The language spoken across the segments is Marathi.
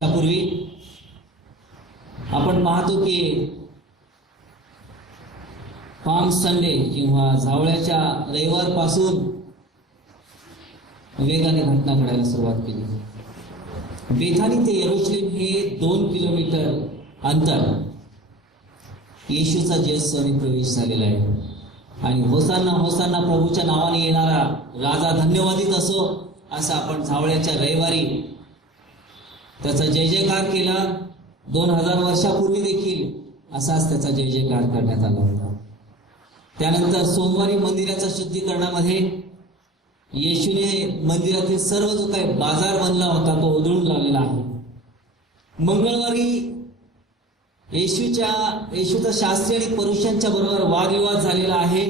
पूर्वी आपण पाहतो की पाम संडे किंवा जावळ्याच्या रविवार पासून वेगाने घटना घडायला सुरुवात केली। बेथानी ते यरुशलेम हे 2 किलोमीटर अंतर येशूचा जयस्थानी प्रवेश झालेला आहे आणि होसाना होसाना प्रभूच्या नावाने येणारा राजा धन्यवादित असो असं आपण जावळ्याच्या रविवारी त्याचा जय जयकार केला। 2000 वर्षापूर्वी देखील असाच त्याचा जय जयकार करण्यात आला होता। त्यानंतर सोमवारी मंदिराच्या शुद्धीकरणामध्ये येशूने मंदिरातील सर्व जो काही बाजार बनला होता तो उधळून लावलेला आहे। मंगळवारी येशूचा शास्त्री आणि परुषांच्या बरोबर वादविवाद झालेला आहे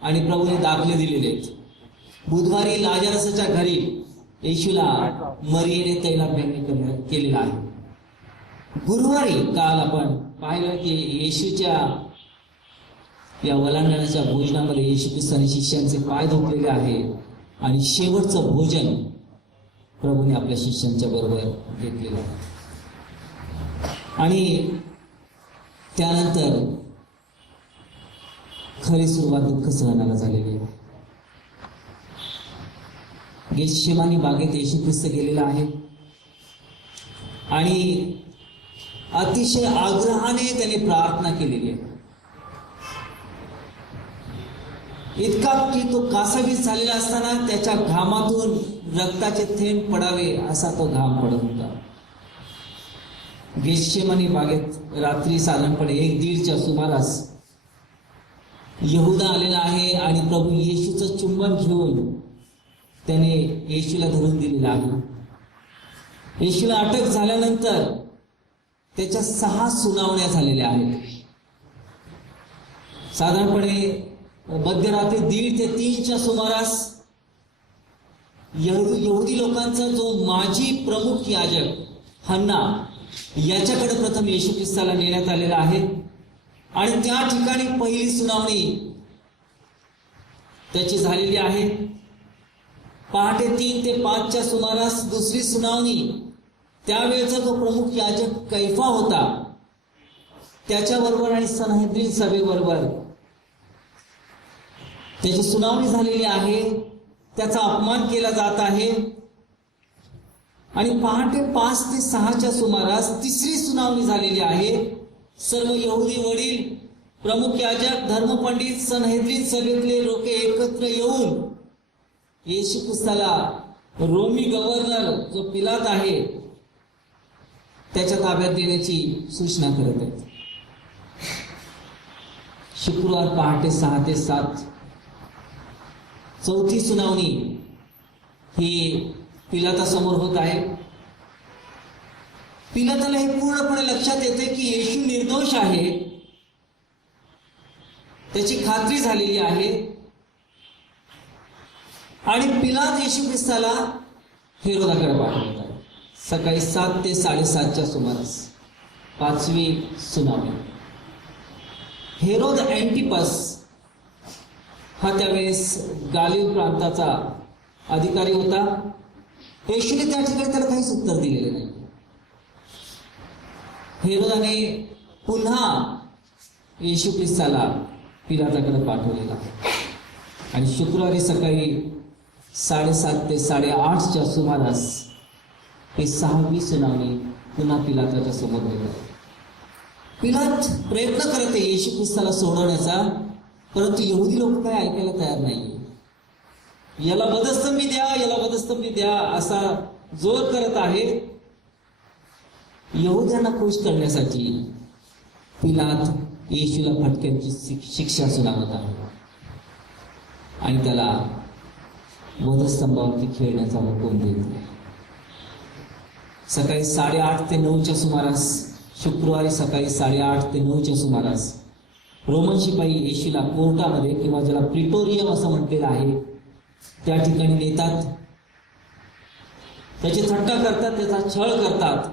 आणि प्रभूने दाखले दिलेले आहेत। बुधवारी लाजरसच्या घरी येशूला मरियेने तैलाभ्यंग केलेला आहे। गुरुवारी काल आपण पाहिलं की येशूच्या या वलांडण्याच्या भोजनामध्ये येशू ख्रिस्ताने शिष्यांचे पाय धुतलेले आहे आणि शेवटचं भोजन प्रभूने आपल्या शिष्यांच्या बरोबर घेतलेलं आहे। आणि त्यानंतर खरी सुरुवात दुःख सहनाला झालेली आहे। गेतशेमानी बागेत येशू ख्रिस्त गेलेला आहे आणि अतिशय आग्रहाने त्याने प्रार्थना केलेली आहे। इतका की तो कासावीस झालेला असताना त्याच्या घामातून रक्ताचे थेंब पडावे असा तो घाम पडत होता। गेतशेमानी बागेत रात्री साधारणपणे 1:30च्या सुमारास यहुदा आलेला आहे आणि प्रभू येशूचं चुंबन घेऊन त्याने येशूला धरून दिलेला आहे। येशूला अटक झाल्यानंतर त्याच्या 6 सुनावण्या झालेल्या आहेत। साधारणपणे मध्यरात्री 1:30 ते 3च्या सुमारास यहुदी लोकांचा जो माजी प्रमुख याजक हन्ना याच्याकडे प्रथम येशू ख्रिस्ताला नेण्यात आलेला आहे आणि त्या ठिकाणी पहिली सुनावणी त्याची झालेली आहे। पहाटे 3 ते 5च्या सुमारास दुसरी सुनावणी त्यावेळेचा जो प्रमुख याजक कैफा होता त्याच्याबरोबर आणि सनहेद्रीन सभेबरोबर त्याची सुनावणी झालेली आहे। त्याचा अपमान केला जात आहे आणि पहाटे 5 ते 6च्या सुमारास तिसरी सुनावणी झालेली आहे। सर्व यहुदी वडील, प्रमुख याजक, धर्मपंडित, सनहेद्रीन सभेतले लोक एकत्र येऊन येशू ख्रिस्ताला रोमी गव्हर्नर जो पिलात आहे त्याच्या ताब्यात देण्याची सूचना करत आहेत। शुक्रवार पहाटे 6 ते 7 चौथी सुनावणी ही पिलातासमोर होत आहे। पिलाताला हे पूर्णपणे लक्षात येते की येशू निर्दोष आहे, त्याची खात्री झालेली आहे आणि पिलात येशू ख्रिस्ताला हेरोदाकडे पाठवत आहे। सकाळी 7 ते 7:30च्या सुमारास 5वी सुनावणी। हेरोद अँटिपस हा त्यावेळेस गालिल प्रांताचा अधिकारी होता। येशूने त्या ठिकाणी त्याला काहीच उत्तर दिलेले नाही। हेरोदाने पुन्हा येशू ख्रिस्ताला पिलाताकडे पाठवलेला आणि शुक्रवारी सकाळी 7:30 ते 8:30च्या सुमारास ही 6वी सुनावणी पुन्हा पिलाताच्या समोर येते। पिलात प्रयत्न करते येशू ख्रिस्ताला सोडवण्याचा, परंतु यहुदी लोक काय ऐकायला तयार नाही। याला वधस्तंभी द्या, याला वधस्तंभी द्या असा जोर करत आहे। यहुद्यांना खुश करण्यासाठी पिलात येशूला फटक्यांची शिक्षा सुनावत आहे आणि त्याला वधस्तंभावरती खेळण्याचा हुकूम देत आहे। सकाळी 8:30 ते 9च्या सुमारास, शुक्रवारी सकाळी 8:30 ते 9च्या सुमारास रोमन शिपाई येशूला कोर्टामध्ये किंवा ज्याला प्रिटोरियम असं म्हटलेलं आहे त्या ठिकाणी नेतात। त्याची थट्टा करतात, त्याचा छळ करतात,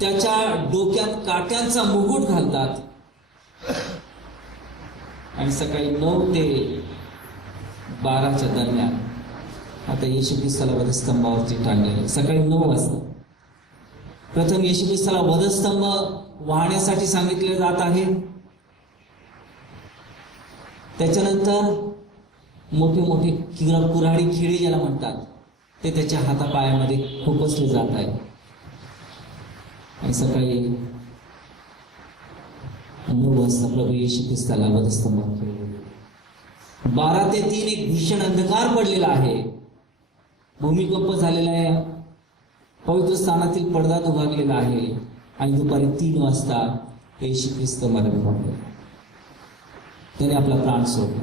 त्याच्या डोक्यात काट्यांचा मुकुट घालतात आणि सकाळी 9 ते 12च्या दरम्यान आता येशू ख्रिस्ताला वधस्तंभावरती टांगलेलं सकाळी 9 वाजता प्रथम येशू ख्रिस्ताला वधस्तंभ वाहण्यासाठी सांगितले जात आहे. त्याच्यानंतर मोठे मोठे कुऱ्हाडी खिळे ज्याला म्हणतात ते त्याच्या हातापायामध्ये खुपसले जात आहे. आणि सकाळी 9 वाजता प्रभू येशू ख्रिस्ताला वधस्तंभावर ठेवले. 12 ते 3 एक भीषण अंधकार पडलेला आहे. भूमिकंप झालेला आहे. पवित्र स्थानातील पडदा दुभागलेला आहे. आणि दुपारी 3 वाजता येशू ख्रिस्त मरण पावले. त्याने आपला प्राण सोडला.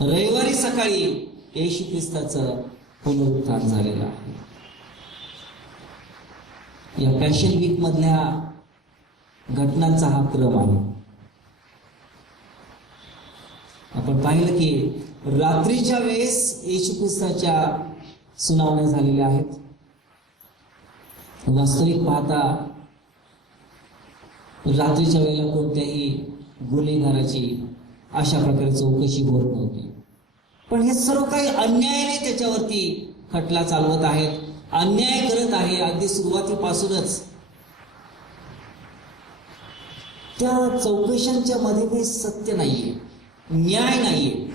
रविवारी सकाळी येशू ख्रिस्ताचं पुनरुत्थान झालेलं आहे. या पॅशन वीक मधल्या घटनांचा हा क्रम आहे. आपण पाहिलं की रात्रीच्या वेळेस येशू ख्रिस्ताच्या सुनावण्या झालेल्या आहेत. वास्तविक पाहता रात्रीच्या वेळेला कोणत्याही गुन्हेगाराची अशा प्रकारे चौकशी होत नव्हती. पण हे सर्व काही अन्यायाने त्याच्यावरती खटला चालवत आहेत, अन्याय करत आहे. अगदी सुरुवातीपासूनच त्या चौकशांच्या मध्ये काही सत्य नाहीये, न्याय नाहीये.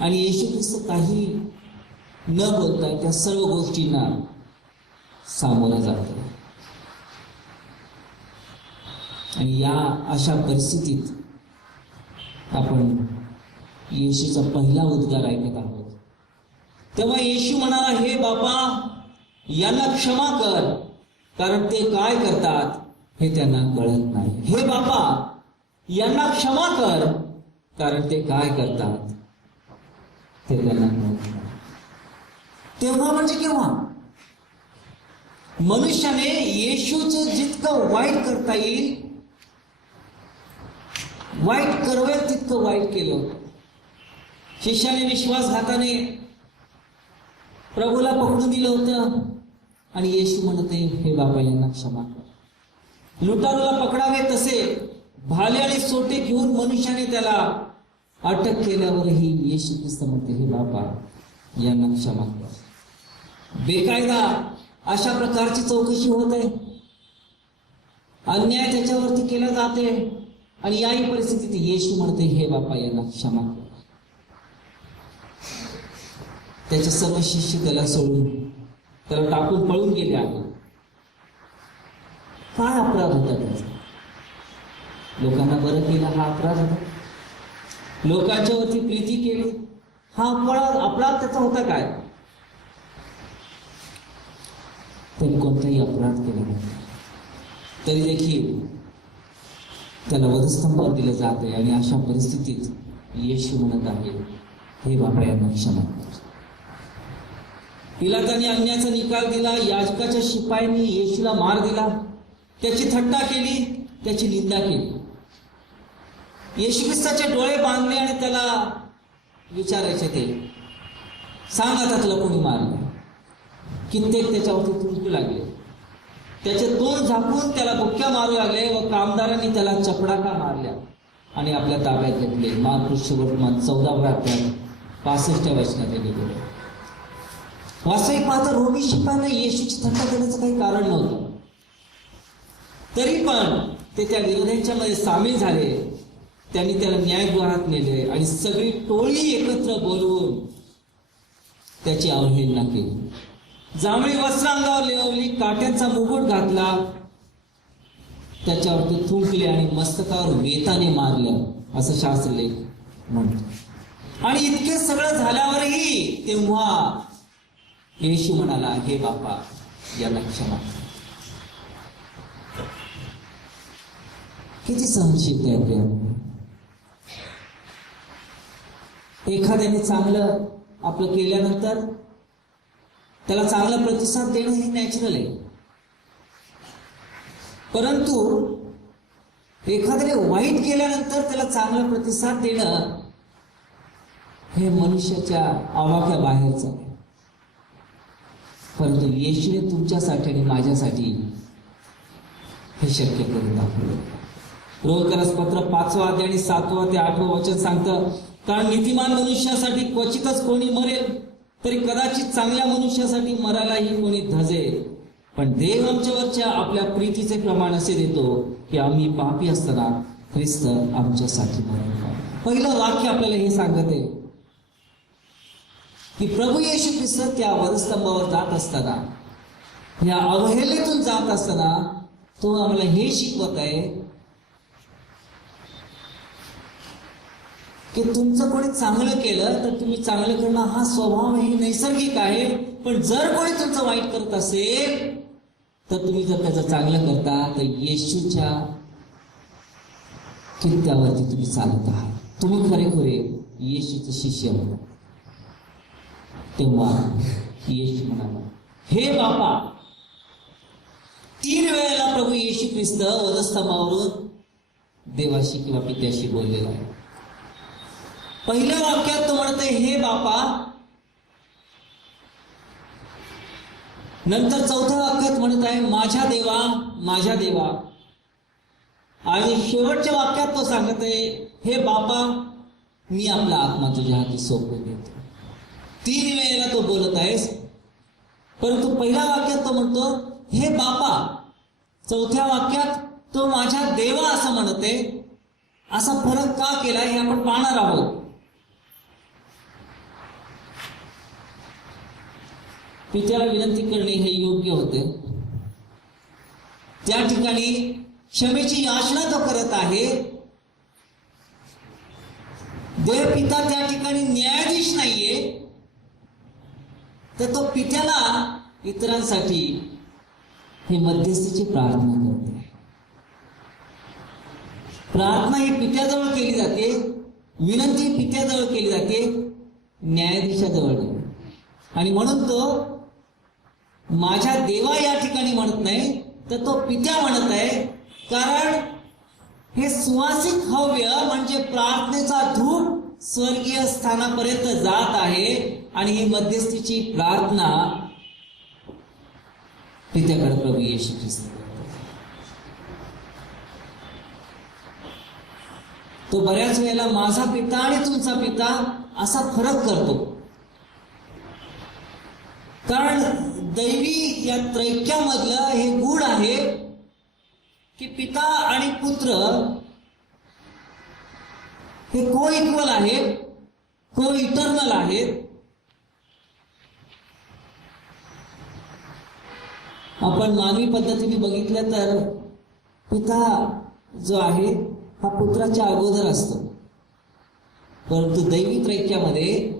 आणि येशू ख्रिस्त काही न बोलता त्या सर्व गोष्टींना सामोरा जातो. आणि या अशा परिस्थितीत आपण येशूचा पहिला उद्गार ऐकत आहोत. तेव्हा येशू म्हणाला, हे बापा, यांना क्षमा कर, कारण ते काय करतात हे त्यांना कळत नाही. हे बापा, यांना क्षमा कर, कारण ते काय करतात ते त्यांना कळत नाही. तेव्हा म्हणजे केव्हा? मनुष्याने येशूचं जितकं वाईट करता येईल, वाईट करावेत तितकं वाईट केलं. शिष्याने विश्वासघाताने प्रभूला पकडून दिलं होतं. आणि येशू म्हणते, हे बाबा, यांना क्षमा कर. लुटारूला पकडावे तसे भाले आणि सोटे घेऊन मनुष्याने त्याला अटक केल्यावरही येशू ख्रिस्त म्हणते, हे बाबा, यांना क्षमा कर. बेकायदा अशा प्रकारची चौकशी होत आहे. अन्याय त्याच्यावरती केला जाते. आणि याही परिस्थितीत येशू म्हणते, हे बापा, यांना क्षमा कर. त्याचे सर्व शिष्य त्याला सोडून, त्याला टाकून पळून गेले आहे. काय अपराध होता त्याचा? लोकांना बरं केलं हा अपराध होता. लोकांच्या वरती प्रीती केली हा अपराध त्याचा होता काय? त्यांनी कोणताही अपराध केला नाही, तरी देखील त्याला वधस्तंभावर दिलं जाते. आणि अशा परिस्थितीत येशू म्हणत आहे, हे बाबा, यांना क्षमा कर. पिलाताने अन्यायाचा निकाल दिला. याजकाच्या शिपायांनी येशूला मार दिला. त्याची थट्टा केली, त्याची निंदा केली. येशू ख्रिस्ताचे डोळे बांधले आणि त्याला विचारायचे, ते सांग आता तुला कोणी मारलं? कित्येक त्याच्यावरती थुंकू लागले. त्याचे तोंड झाकून त्याला बुक्क्या मारू लागले व कामदारांनी त्याला चपडाका मारल्या आणि आपल्या ताब्यात घेतले. मार्कुस सुवर्तमान 14 अध्याय 65 वचनात लिहिलेले. वास्तविक पाहता रोमी शिपायांना येशूची थट्टा करण्याचं काही कारण नव्हतं. तरी पण ते त्या विरोध्यांच्या मध्ये सामील झाले. त्यांनी त्याला न्यायगृहात नेले आणि सगळी टोळी एकत्र बोलवून त्याची अवहेलना केली. जांभळी वस्त्र अंगावर लेवली, काट्यांचा मुकुट घातला, त्याच्यावरती थुंकले आणि मस्तकावर वेताने मारलं, असं शास्त्रलेख म्हणतो. आणि इतके सगळं झाल्यावरही तेव्हा येशू म्हणाला, हे बापा, याला क्षमा कर. किती सहनशीलता आहे. एखाद्याने चांगलं आपलं केल्यानंतर त्याला चांगला प्रतिसाद देणं हे नॅचरल आहे. परंतु एखाद्याने वाईट केल्यानंतर त्याला चांगला प्रतिसाद देणं हे मनुष्याच्या आवाक्या बाहेरचं आहे. परंतु येशूने तुमच्यासाठी आणि माझ्यासाठी हे शक्य करून दाखवलं. रोमकरास पत्र 5 अध्याय आणि 7 ते 8 वचन सांगतं, कारण नीतिमान मनुष्यासाठी क्वचितच कोणी मरेल, तरी कदाचित चांगल्या मनुष्यासाठी मरायलाही कोणी धजेल. पण देव आमच्यावरच्या आपल्या प्रीतीचे प्रमाण असे देतो की आम्ही पापी असताना ख्रिस्त आमच्यासाठी मरला. पहिलं वाक्य आपल्याला हे सांगत आहे की प्रभू येशू ख्रिस्त त्या वधस्तंभावर जात असताना, या अवहेलेतून जात असताना तो आम्हाला हे शिकवत आहे की तुमचं कोणी चांगलं केलं तर तुम्ही चांगलं करणं हा स्वभाव हे नैसर्गिक आहे, पण जर कोणी तुमचं वाईट करत असेल तर तुम्ही जर त्याचं चांगलं करता तर येशूच्या कित्त्यावरती तुम्ही चालत आहात, तुम्ही खरेखुरे येशूचे शिष्य होता. तेव्हा येशू म्हणाला, हे बापा, 3 वेळेला प्रभू येशू ख्रिस्त वधस्तंभावरून देवाशी किंवा पित्याशी बोललेला आहे. पहिल्या वाक्यात तो म्हणतोय हे बापा, नंतर 4थ्या वाक्यात म्हणत आहे माझ्या देवा, माझ्या देवा, आणि शेवटच्या वाक्यात तो सांगत आहे हे बापा, मी आपला आत्मा तुझ्या हाती सोपवून देतो. 3 वेळेला तो बोलत आहेस, परंतु पहिल्या वाक्यात तो म्हणतो हे बापा, 4थ्या वाक्यात तो माझ्या देवा असं म्हणत आहे. असा फरक का केला हे आपण पाहणार आहोत. पित्याला विनंती करणे हे योग्य होते. त्या ठिकाणी क्षमेची याचना तो करत आहे. देव पिता त्या ठिकाणी न्यायाधीश नाहीये, तर तो पित्याला इतरांसाठी हे मध्यस्थीची प्रार्थना करते. प्रार्थना ही पित्याजवळ केली जाते, विनंती पित्याजवळ केली जाते, न्यायाधीशाजवळ नाही. आणि म्हणून तो माझ्या देवा या ठिकाणी म्हणत नाही, तर तो पित्या म्हणत आहे. कारण हे सुवासिक हव्य म्हणजे प्रार्थनेचा धूप स्वर्गीय स्थानापर्यंत जात आहे, आणि ही मध्यस्थीची प्रार्थना पित्याकडे प्रभू येशू ख्रिस्त. तो बऱ्याच वेळेला माझा पिता आणि तुमचा पिता असा फरक करतो. कारण दैवी या त्रैक्यामधलं हे गुण आहे की पिता आणि पुत्र हे को इक्वल आहेत, को इटर्नल आहेत. आपण मानवी पद्धतीने बघितलं तर पिता जो आहे हा पुत्राच्या अगोदर असतो, परंतु दैवी त्रैक्यामध्ये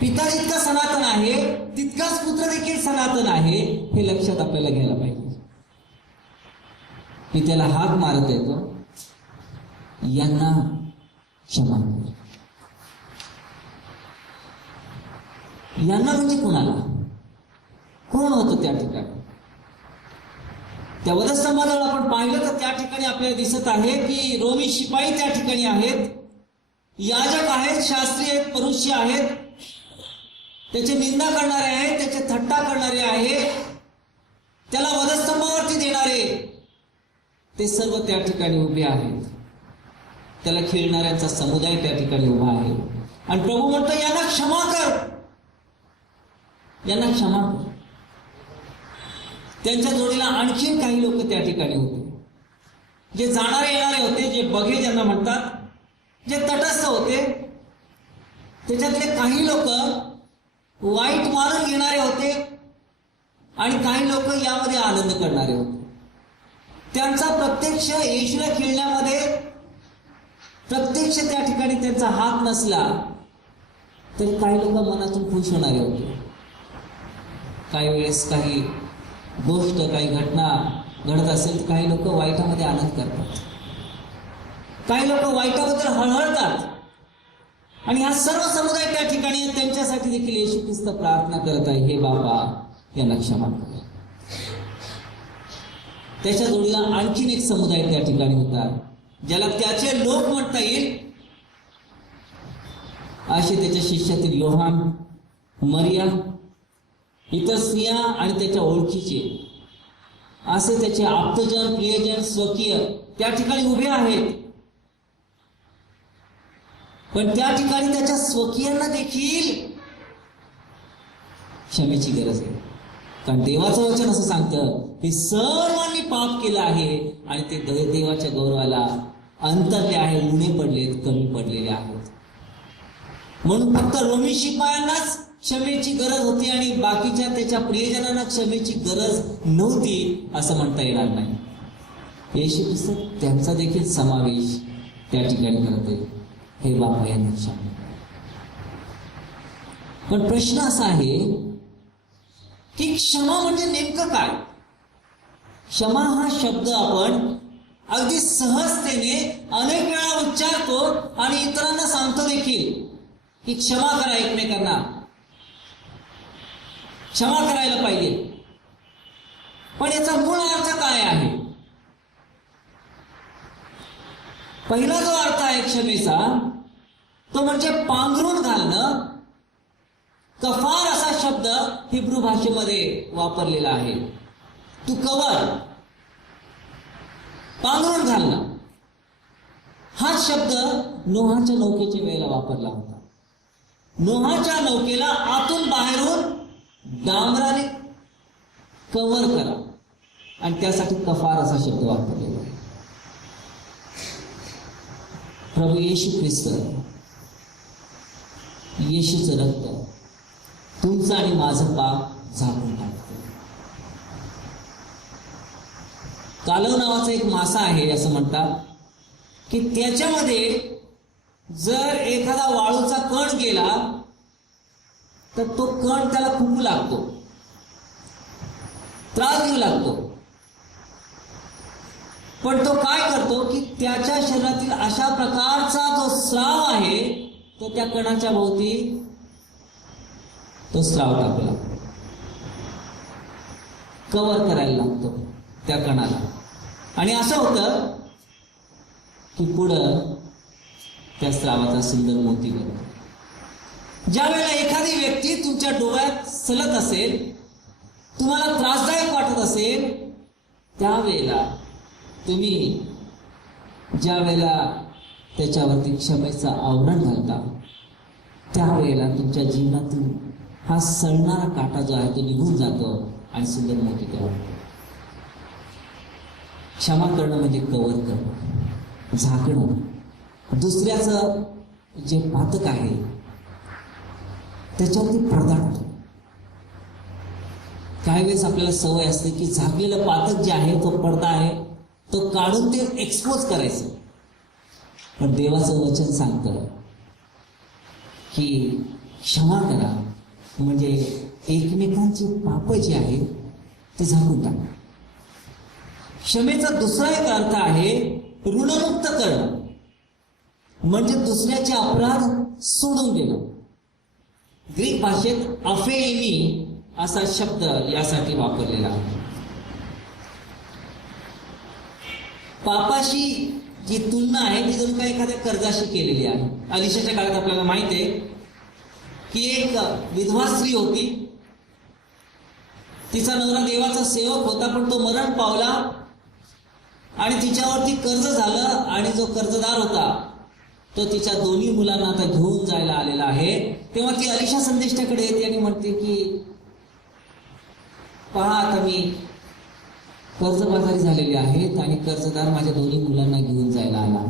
पिता जितका सनातन आहे तितकाच पुत्र देखील सनातन आहे, हे लक्षात आपल्याला घ्यायला पाहिजे. पित्याला हाक मारत येतो, यांना क्षमा कर. यांना म्हणजे कोणाला? कोण होतं त्या ठिकाणी? त्या वधस्तंभाजवळ आपण पाहिलं तर त्या ठिकाणी आपल्याला दिसत आहे की रोमी शिपाई त्या ठिकाणी आहेत, याजक आहेत, शास्त्री आहेत, परुष्य आहेत, त्याची निंदा करणारे आहेत, त्याचे थट्टा करणारे आहेत, त्याला वधस्तंभावरती देणारे ते सर्व त्या ठिकाणी उभे आहेत. त्याला खेळणाऱ्यांचा समुदाय त्या ठिकाणी उभा आहे. आणि प्रभू म्हणतो यांना क्षमा कर, यांना क्षमा कर. त्यांच्या जोडीला आणखीन काही लोक त्या ठिकाणी होते, जे जाणारे येणारे होते, जे बघे ज्यांना म्हणतात, जे तटस्थ होते. त्याच्यातले काही लोक वाईट मानून घेणारे होते आणि काही लोक यामध्ये आनंद करणारे होते. त्यांचा प्रत्यक्ष येशूला खेळण्यामध्ये प्रत्यक्ष त्या ठिकाणी त्यांचा हात नसला तरी काही लोक मनातून खुश होणारे होते. काही वेळेस काही गोष्ट, काही घटना घडत असेल तर काही लोक वाईटामध्ये आनंद करतात, काही लोक वाईटाबद्दल हळहळतात. आणि हा सर्व समुदाय त्या ठिकाणी त्यांच्यासाठी देखील येशू ख्रिस्त प्रार्थना करत आहे, हे बाबा, यांना क्षमा कर. त्याच्या जोडीला आणखीन एक समुदाय त्या ठिकाणी होता, ज्याला त्याचे लोक म्हणता येईल. असे त्याच्या शिष्यातील योहान, मरिया, इतर स्त्रिया आणि त्याच्या ओळखीचे असे त्याचे आप्तजन, प्रियजन, स्वकीय त्या ठिकाणी उभे आहेत. पण त्या ठिकाणी त्याच्या स्वकीयांना देखील क्षमेची गरज आहे. कारण देवाचं वचन असं सांगतं की सर्वांनी पाप केलं आहे आणि ते देवाच्या गौरवाला अंतरले आहे, उणे पडलेत, कमी पडलेले आहेत. म्हणून फक्त रोमी शिपायांनाच क्षमेची गरज होती आणि बाकीच्या त्याच्या प्रियजनांना क्षमेची गरज नव्हती असं म्हणता येणार नाही. येशू ख्रिस्त त्यांचा देखील समावेश त्या ठिकाणी करते, हे बाबा यांना क्षमा. पण प्रश्न असा आहे की क्षमा म्हणजे नेमकं काय? क्षमा हा शब्द आपण अगदी सहजतेने अनेक वेळा उच्चारतो आणि इतरांना सांगतो देखील की क्षमा करा एकमेकांना, क्षमा करायला पाहिजे. पण याचा मूळ अर्थ काय आहे? पहिला जो अर्थ आहे क्षमेचा तो म्हणजे पांघरून घालणं. कफार असा शब्द हिब्रू भाषेमध्ये वापरलेला आहे. टू कव्हर, पांघरून घालणं. हा शब्द नोहाच्या नौकेच्या वेळेला वापरला होता. नोहाच्या नौकेला आतून बाहेरून डांबराने कव्हर करा आणि त्यासाठी कफार असा शब्द वापरलेला आहे. प्रभू येशू ख्रिस्त, येशूचं रक्त तुमचं आणि माझं पाप झाकून टाकतं. कालव नावाचा एक मासा आहे असं म्हणतात की त्याच्यामध्ये जर एखादा वाळूचा कण गेला तर तो कण त्याला खुपू लागतो, त्रास देऊ लागतो. पण तो काय करतो की त्याच्या शरीरातील अशा प्रकारचा जो स्राव आहे तो त्या कणाच्या भोवती तो स्राव टाकू लागतो, कव्हर करायला लागतो त्या कणाला. आणि असं होतं की पुढं त्या स्रावाचा सुंदर मोती बनतो. ज्या वेळेला एखादी व्यक्ती तुमच्या डोळ्यात सलत असेल, तुम्हाला त्रासदायक वाटत असेल, त्यावेळेला तुम्ही ज्या वेळेला त्याच्यावरती क्षमेचं आवरण घालता त्यावेळेला तुमच्या जीवनातून हा सळणारा काटा जो आहे तो निघून जातो आणि सुंदर मोती तयार होतो. क्षमा करणं म्हणजे कव्हर करणं, झाकणं. दुसऱ्याचं जे पातक आहे त्याच्यावरती पडदा टाकतो. काही वेळेस आपल्याला सवय असते की झाकलेलं पातक जे आहे तो पडदा आहे तो काढून ते एक्सपोज करायचं. पण देवाचं वचन सांगतं की क्षमा करा म्हणजे एकमेकांची पाप जी आहेत ते झाकून टाका. क्षमेचा दुसरा एक अर्थ आहे ऋणमुक्त करणं, म्हणजे दुसऱ्याचे अपराध सोडून देणं. ग्रीक भाषेत अफेइमी असा शब्द यासाठी वापरलेला आहे. पापाशी जी तुलना आहे ती जणू काही एखाद्या कर्जाशी केलेली आहे. अलिशाच्या काळात आपल्याला माहित आहे की एक विधवा स्त्री होती. तिचा नवरा देवाचा सेवक होता पण तो मरण पावला आणि तिच्यावरती कर्ज झालं आणि जो कर्जदार होता तो तिच्या दोन्ही मुलांना आता घेऊन जायला आलेला आहे. तेव्हा ती अलिशा संदेष्टाकडे येते आणि म्हणते की पहा आता मी कर्जबाजारी झालेली आहेत आणि कर्जदार माझ्या दोन्ही मुलांना घेऊन जायला आला.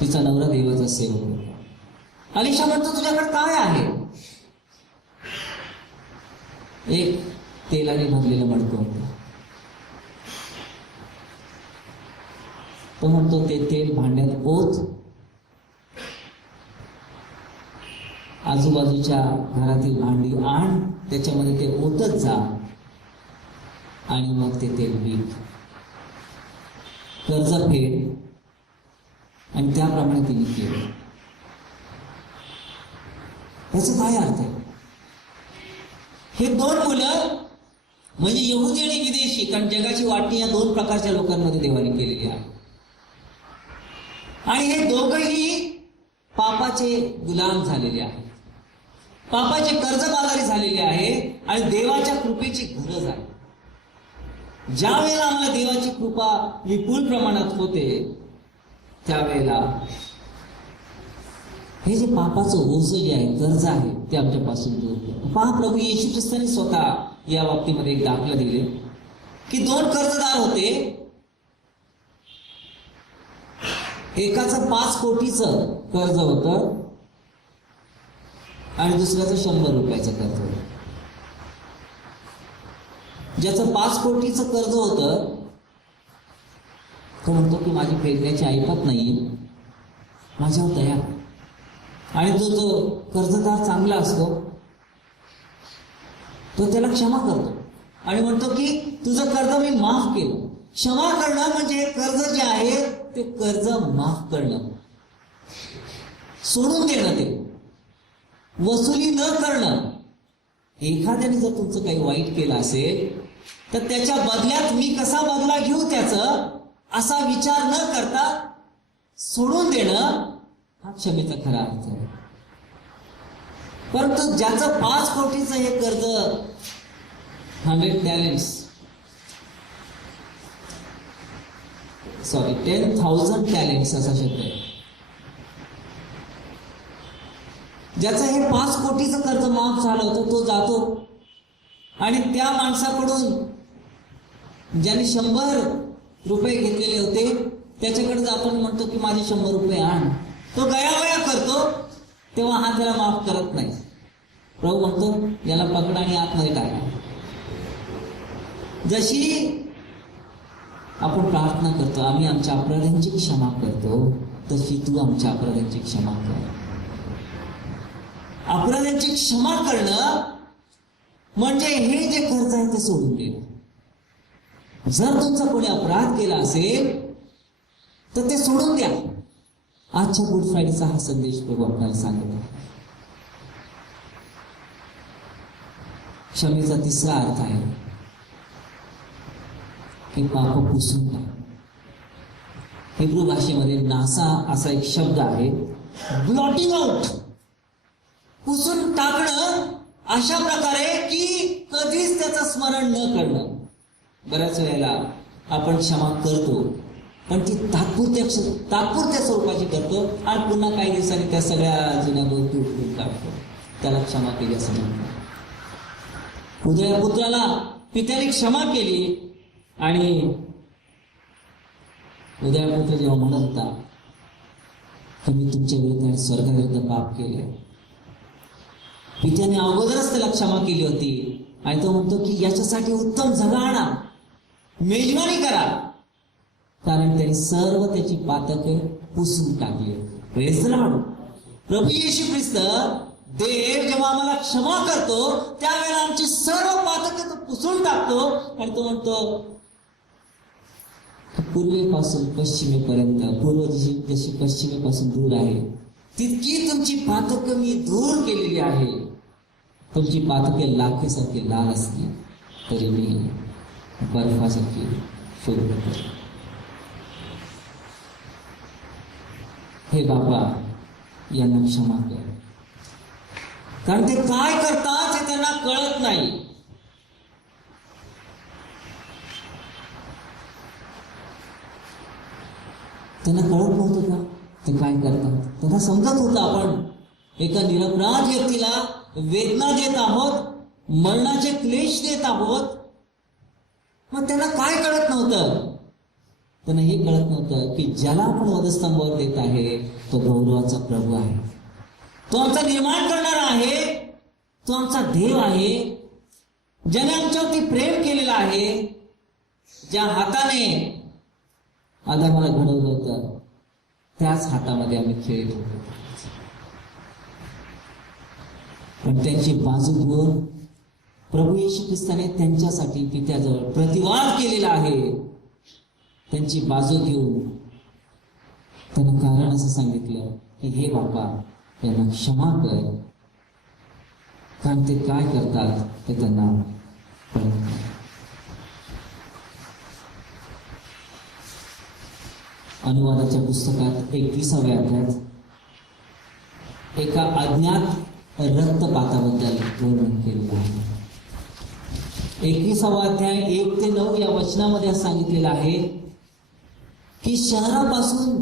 तिचा नवरा देवाचा सेवक होता. अलिशा म्हणतो तुझ्याकडे काय आहे? एक तेलाने भरलेलं मडकं होतं. तो म्हणतो ते तेल भांड्यात ओत, आजूबाजूच्या घरातील भांडी आण, त्याच्यामध्ये ते ओतत जा आणि मग ते तेल विक, कर्ज फेड. आणि त्याप्रमाणे तिने केलं. याचा काय अर्थ आहे? हे दोन मुलं म्हणजे यहुदी आणि विदेशी, कारण जगाची वाटणी या दोन प्रकारच्या लोकांमध्ये देवाने केलेली आहे. आणि हे दोघंही पापाचे गुलाम झालेले आहेत, पापाचे कर्जबाजारी झालेले आहे आणि देवाच्या कृपेची गरज आहे. ज्या वेळेला आम्हाला देवाची कृपा विपुल प्रमाणात होते त्यावेळेला हे जे पापाचं ओझं जे आहे, कर्ज आहे, ते आमच्यापासून दूर कर. पहा, प्रभू येशू ख्रिस्तांनी स्वतः या बाबतीमध्ये एक दाखला दिले की 2 कर्जदार होते. एकाचं 5 कोटीचं कर्ज होतं आणि दुसऱ्याचं 100 रुपयाचं कर्ज होतं. ज्याचं 5 कोटीचं कर्ज होतं तो म्हणतो की माझी फेडण्याची ऐपत नाही, माझ्यावर दया. आणि जो कर्जदार चांगला असतो तो त्याला क्षमा करतो आणि म्हणतो की तुझं कर्ज मी माफ केलं. क्षमा करणं म्हणजे कर्ज जे आहे ते कर्ज माफ करणं, सोडून देणं, ते वसुली न करणं. एखाद्याने जर तुमचं काही वाईट केलं असेल तर त्याच्या बदल्यात मी कसा बदला घेऊ त्याचं, असा विचार न करता सोडून देणं हा क्षमेचा खरा अर्थ आहे. परंतु ज्याचं 5 कोटीचं हे कर्ज 10,000 टॅलेंट्स असा शब्द आहे. ज्याचं हे 5 कोटीचं कर्ज माफ झालं होतं तो जातो आणि त्या माणसाकडून ज्याने 100 रुपये घेतलेले होते त्याच्याकडे जातो आणि म्हणतो की माझे 100 रुपये आण. तो गयावया करतो तेव्हा हा त्याला माफ करत नाही. प्रभू म्हणतो याला पकडा आणि आतमध्ये टाका. जशी आपण प्रार्थना करतो, आम्ही आमच्या अपराधांची क्षमा करतो, तशी तू आमच्या अपराधांची क्षमा कर. अपराधांची क्षमा करणं म्हणजे हे जे कर्ज आहे ते सोडून देणं. जर तुमचा कोणी अपराध केला असेल तर ते सोडून द्या. आजच्या गुड फ्रायडेचा हा संदेश प्रभू आपल्याला सांगत आहे. क्षमेचा तिसरा अर्थ आहे की पाप पुसून टाक. हिब्रू भाषेमध्ये नासा असा एक शब्द आहे, ब्लॉटिंग आउट, पुसून टाकणं, अशा प्रकारे की कधीच त्याचं स्मरण न करणं. बऱ्याच वेळेला आपण क्षमा करतो पण ती तात्पुरत्या स्वरूपाची करतो आणि पुन्हा काही दिवसांनी त्या सगळ्या जुन्या गोष्टी उठून टाकतो. त्याला क्षमा केली असं म्हणतात. उदया पुत्राला पित्याने क्षमा केली आणि उदयपुत्र जेव्हा म्हणत होता की मी तुमच्या विरुद्ध स्वर्गाविरुद्ध पाप केले, पित्याने अगोदरच त्याला क्षमा केली होती आणि तो म्हणतो की याच्यासाठी उत्तम जगा आणा, मेजवानी करा, कारण त्यांनी सर्व त्याची पातके पुसून टाकली. Praise the Lord. प्रभू येशू ख्रिस्त देव जेव्हा आम्हाला क्षमा करतो त्यावेळेला आमची सर्व पातके तो पुसून टाकतो आणि तो म्हणतो पूर्वेपासून पश्चिमेपर्यंत, पूर्व जशी पश्चिमेपासून दूर आहे तितकी तुमची पातके मी दूर केलेली आहे. तुमची पातके लाखेसारखी लाल असली तरी मी बर्फासारखी शुभ्र करतो. हे बाबा यांना क्षमा कर, कारण ते काय करतात हे त्यांना कळत नाही. त्यांना कळत नव्हतं का ते काय करतात? त्यांना समजत होतं आपण एका निरपराध व्यक्तीला वेदना देत आहोत, मरणाचे क्लेश देत आहोत. मग त्यांना काय कळत नव्हतं? त्यांना हे कळत नव्हतं की ज्याला आपण वधस्तंभावर देत आहे तो गौरवाचा प्रभू आहे, तो आमचा निर्माण करणारा आहे, तो आमचा देव आहे, ज्याने आमच्यावरती प्रेम केलेला आहे. ज्या हाताने आदामाला घडवलं होतं त्याच हातामध्ये आम्ही खेळत होतो. पण त्यांची बाजू घेऊन प्रभू येशू ख्रिस्ताने त्यांच्यासाठी पित्याजवळ प्रतिवाद केलेला आहे. त्यांची बाजू घेऊन त्यांना कारण असं सांगितलं की हे बाबा यांना क्षमा कर, कारण ते काय करतात ते त्यांना कळत नाही. अनुवादाच्या पुस्तकात 21व्या अध्यायात एका अज्ञात रक्तपाताबद्दल वर्णन केलेलं आहे. 21वा अध्याय 1 ते 9 या वचनामध्ये सांगितलेलं आहे की शहरापासून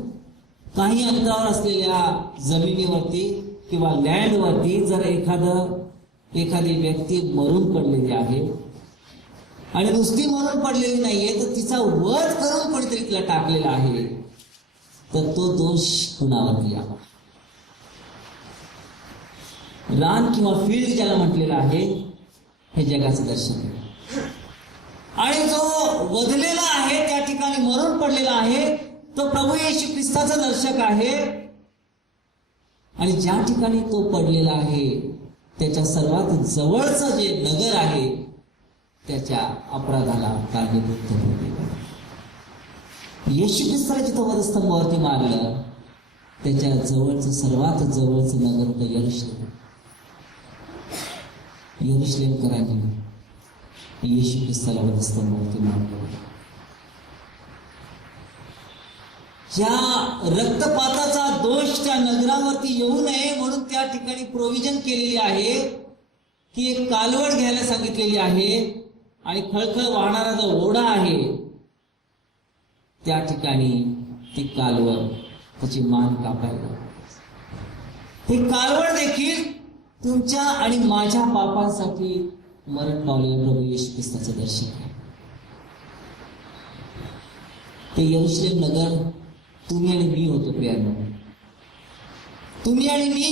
काही अंतरावर असलेल्या जमिनीवरती किंवा लँडवरती जर एखादी व्यक्ती मरून पडलेली आहे आणि नुसती मरून पडलेली नाहीये, तर तिचा वध करून कोणीतरी तिला टाकलेला आहे, तर तो दोष कुणावरती यावा? रान किंवा फील्ड ज्याला म्हटलेलं आहे, हे जगाचं दर्शन आहे. आणि जो वधलेला आहे, त्या ठिकाणी मरून पडलेला आहे, तो प्रभू येशू ख्रिस्ताचा दर्शक आहे. आणि ज्या ठिकाणी तो पडलेला आहे, त्याच्या सर्वात जवळचं जे नगर आहे, त्याच्या अपराधाला कारणीभूत ठरलेलं. येशू ख्रिस्ताला जिथं वधस्तंभावरती मारलं, त्याच्या जवळचं सर्वात जवळचं नगर होतं यरुशलेम. यरुशलेमकरांनी येशू ख्रिस्ताला वधस्तंभावरती मारलं. या रक्तपाताचा दोष त्या नगरावरती येऊ नये म्हणून त्या ठिकाणी प्रोव्हिजन केलेली आहे की एक कालवड घ्यायला सांगितलेली आहे आणि खळखळ वाहणारा जो ओढा आहे, त्या ठिकाणी ती कालवड, त्याची मान कापायला. हे कालवड देखील तुमच्या आणि माझ्या पापांसाठी मरण पावलेल्या प्रभू येशू ख्रिस्ताचं दर्शन आहे. ते यरुशलेम नगर तुम्ही आणि मी होतो प्रियांनो. तुम्ही आणि मी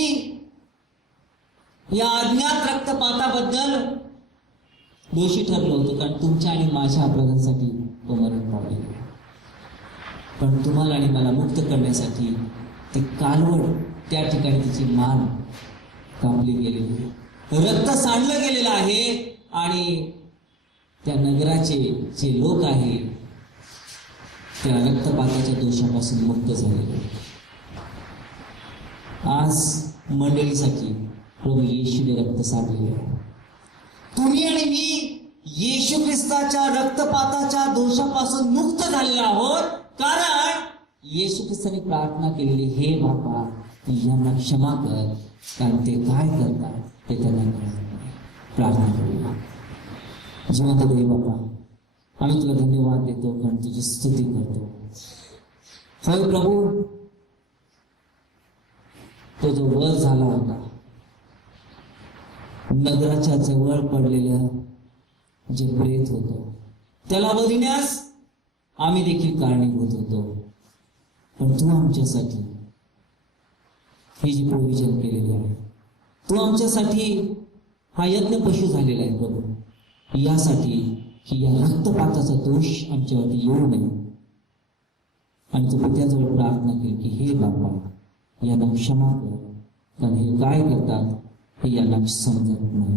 या अज्ञात रक्तपाताबद्दल दोषी ठरलो होतो, कारण तुमच्या आणि माझ्या अपराधांसाठी तो मरण पावलेला. पण तुम्हाला आणि मला मुक्त करण्यासाठी ती कालवड, त्या ठिकाणी तिची मान कापली गेलेली, रक्त सांडलं गेलेलं आहे आणि त्या नगराचे जे लोक आहेत त्या रक्तपाताच्या दोषापासून मुक्त झालेले. आज मंडळीसाठी प्रभू येशूने रक्त सांडलेले आहे. तुम्ही आणि मी येशू ख्रिस्ताच्या रक्तपाताच्या दोषापासून मुक्त झालेलो आहोत, कारण येशू ख्रिस्ताने प्रार्थना केलेली, हे बापा यांना क्षमा कर, कारण ते काय करतात ते त्यांना कळत नाही. प्रार्थना करूया. जिवंत देव बापा, आम्ही तुला धन्यवाद देतो, कारण तुझी स्तुती करतो. होय प्रभू, तो जो वध झाला होता, नगराच्या जवळ पडलेलं जे प्रेत होतं, त्याला वधिण्यास आम्ही देखील कारणीभूत होतो. पण तू आमच्यासाठी ही जी प्रोव्हिजन केलेली आहे, तू आमच्यासाठी हा यज्ञ पशु झालेला आहे प्रभू, यासाठी की या रक्तपाताचा दोष आमच्यावरती येऊ नये. आणि तू पित्याजवळ प्रार्थना केली की हे बाबा यांना क्षमा कर, कारण हे काय करतात हे यांना समजत नाही.